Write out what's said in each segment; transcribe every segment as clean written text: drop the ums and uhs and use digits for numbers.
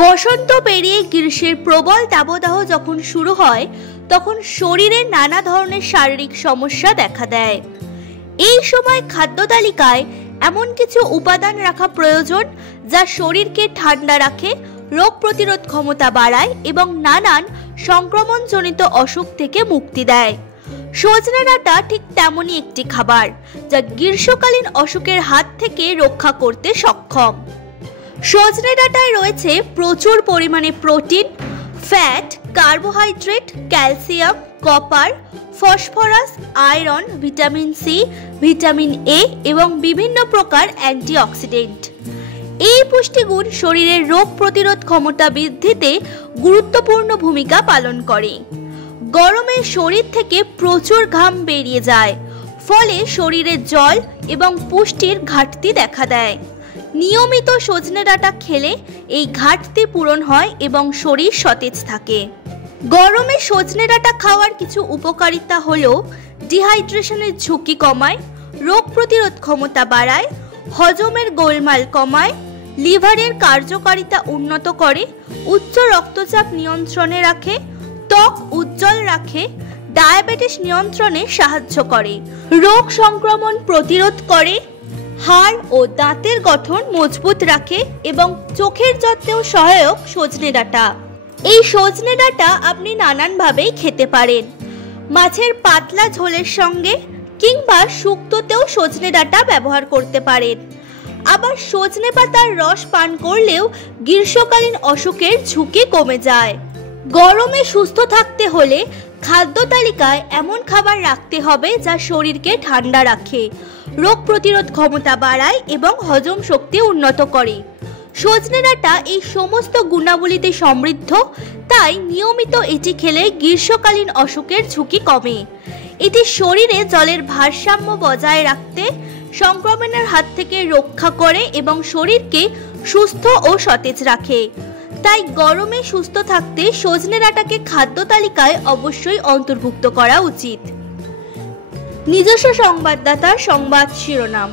বসন্ত পেরিয়ে গ্রীষ্মের প্রবল দাবদাহ যখন শুরু হয় তখন শরীরে নানা ধরনের শারীরিক সমস্যা দেখা দেয়। এই সময় খাদ্য তালিকায় এমন কিছু উপাদান রাখা প্রয়োজন যা শরীরকে ঠান্ডা রাখে, রোগ প্রতিরোধ ক্ষমতা বাড়ায় এবং নানান সংক্রমণজনিত অসুখ থেকে মুক্তি দেয়। সজনে ডাঁটা ঠিক তেমনই একটি খাবার যা গ্রীষ্মকালীন অসুখের হাত থেকে রক্ষা করতে সক্ষম। সজনে ডাঁটায় রয়েছে প্রচুর পরিমাণে protein, fat, carbohydrate, calcium, copper, phosphorus, iron, vitamin C, vitamin A এবং বিভিন্ন প্রকার অ্যান্টিঅক্সিডেন্ট। এই পুষ্টিগুণ শরীরের রোগ প্রতিরোধ ক্ষমতা বৃদ্ধিতে গুরুত্বপূর্ণ ভূমিকা পালন করে। গরমে শরীর থেকে প্রচুর ঘাম বেরিয়ে যায়, ফলে শরীরে জল এবং পুষ্টির ঘাটতি দেখা দেয়। নিয়মিত সজনে ডাঁটা খেলে এই ঘাটতি পূরণ হয় এবং শরীর সতেজ থাকে। গরমে সজনে ডাঁটা খাওয়ার কিছু উপকারিতা হলো ডিহাইড্রেশনের ঝুঁকি কমায়, রোগ প্রতিরোধ ক্ষমতা বাড়ায়, হজমের গোলমাল কমায়, লিভারের কার্যকারিতা উন্নত করে, উচ্চ রক্তচাপ নিয়ন্ত্রণে রাখে, ত্বক উজ্জ্বল রাখে, ডায়াবেটিস নিয়ন্ত্রণে সাহায্য করে, রোগ সংক্রমণ প্রতিরোধ করে, হাড় ও দাঁতের গঠন মজবুত রাখে এবং চোখের যত্নেও সহায়ক সজনে ডাঁটা। এই সজনে ডাঁটা আপনি নানানভাবেই খেতে পারেন। মাছের পাতলা ঝোলের সঙ্গে কিংবা শুক্তোতেও সজনে ডাঁটা ব্যবহার করতে পারেন। আবার সজনে পাতার রস পান করলেও গ্রীষ্মকালীন অসুখের ঝুঁকি কমে যায়। গরমে সুস্থ থাকতে হলে খাদ্য তালিকায় এমন খাবার রাখতে হবে যা শরীরকে ঠান্ডা রাখে, রোগ প্রতিরোধ ক্ষমতা বাড়ায় এবং হজম শক্তি উন্নত করে। সজনে ডাঁটা এই সমস্ত গুণাবলীতে সমৃদ্ধ, তাই নিয়মিত এটি খেলে গ্রীষ্মকালীন অসুখের ঝুঁকি কমে। এটি শরীরে জলের ভারসাম্য বজায় রাখতে, সংক্রমণের হাত থেকে রক্ষা করে এবং শরীরকে সুস্থ ও সতেজ রাখে। তাই গরমে সুস্থ থাকতে সজনে ডাঁটাকে খাদ্য তালিকায় অবশ্যই অন্তর্ভুক্ত করা উচিত। নিজস্ব সংবাদদাতার সংবাদ শিরোনাম।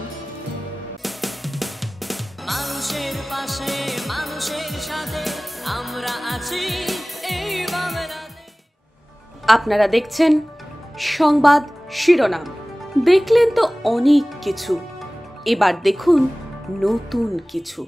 মানুষের পাশে, মানুষের সাথে আমরা আছি এই বাংলাতে। আপনারা দেখছেন সংবাদ শিরোনাম। দেখলেন তো অনেক কিছু, এবার দেখুন নতুন কিছু।